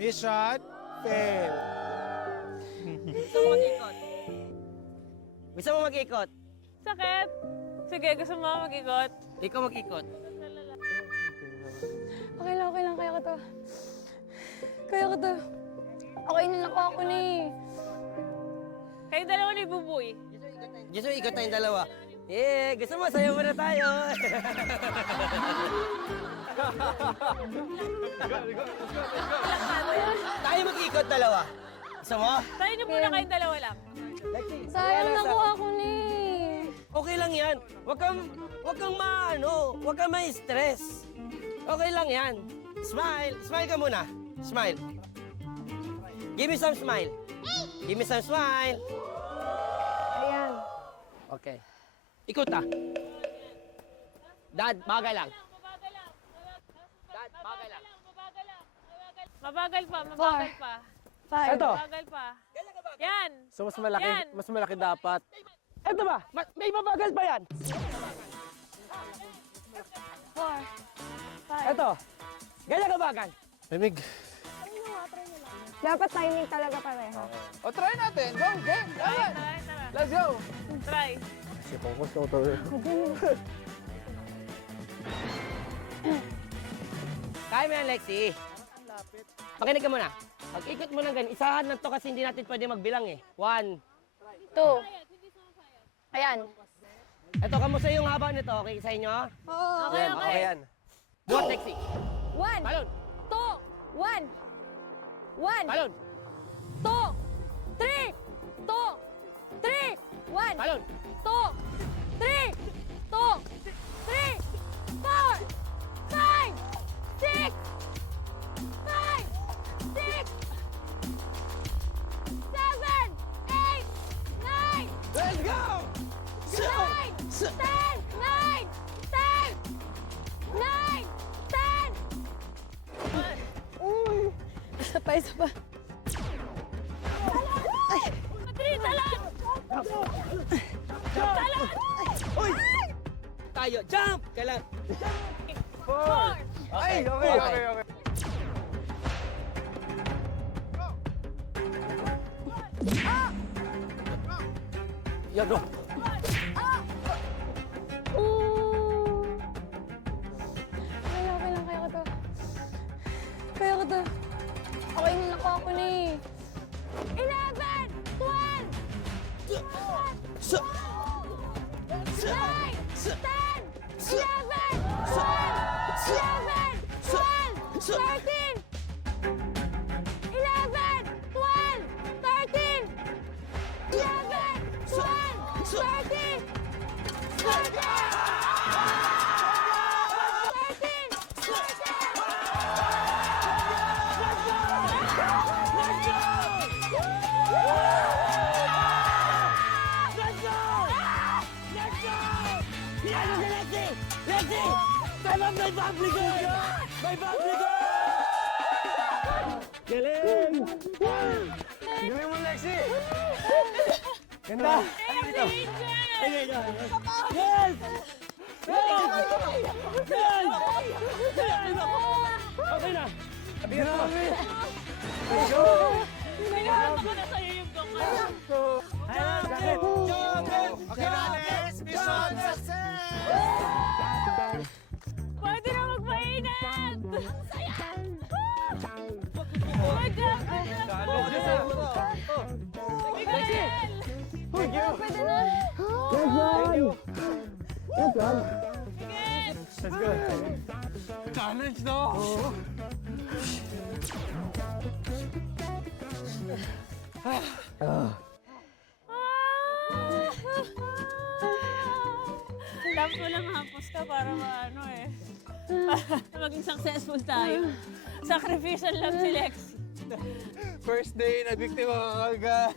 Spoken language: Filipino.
Mission fail. Gusto mo mag-ikot? Gusto mo mag-ikot? Sakit. Sige, gusto mo mag-ikot? Ikaw mag-ikot. Okay lang. Kaya ko to. Okay na lang ako ni. Kayo dalawa ni Buboy. Gusto mo ikot tayong dalawa? Yeah, gusto mo, sayo muna tayo. Tayo mag-ikot dalawa. Gusto mo? Tayo niyo muna kayong dalawa lang. Sayang na ako ni. Okay lang yan. Huwag kang ma-stress. Okay lang yan. Smile. Smile ka muna. Smile. Give me some smile. Give me some smile. Ayan. Okay. Ikot ah. Dad, bagay lang. Dad, bagay lang. Mabagal pa. Five. Ito. Mabagal pa. Yan. So mas Yan. malaki dapat. Ito ba? May mabagal pa yan. 4. 5. Ito. Ganyan kabagal. Mimig. Dapat timing talaga pareho. O try natin. Go, game. Yan. Tara. Let's go. Try. Kasi focus ko to. Kaya mo yan, Lexi. Makinig ka muna. Pag-ikot mo lang ganyan, isahan lang to kasi hindi natin pwede magbilang eh. 1. 2. Ayan. Ito, kamusta yung haba nito? Okay sa inyo? Okay. yan. Buhat, Lexi. 1. Balon. 2. 1. Balon. 2. 3. 1. Balon. 2. 3. 4. 5. 6. 7. 8. 9. Let's go! 9. 10. 9. 10. 9. 10. Isa pa. Madrid, talan! Uy! Tayo, jump! Kailan? 4. Ay, okay. Yan, go. Okay lang. Kaya ko to. Okay na lang ako ni. 11. 12. 9. 10. 11. 12. 13. 11. 12. 13. 11. 12. 13. Lexi! Tama, may public ko! May public ko! Galing! Galing mo, Lexi. Ganda! Angel! Yes! Yes! Yes! Okay na! Grabe. Pinahama ko na sa'yo yung gong. Okay, Ranes. Mission success! Pwede na magpainat! Ang saya! Good job! Miguel! Thank you. Pwede na. Thank you. Miguel! Let's go. Challenge, no? Dapat walang hapos ka para maano eh. Para maging successful tayo. Sacrificial lang si Lex. First day na biktima ka agad.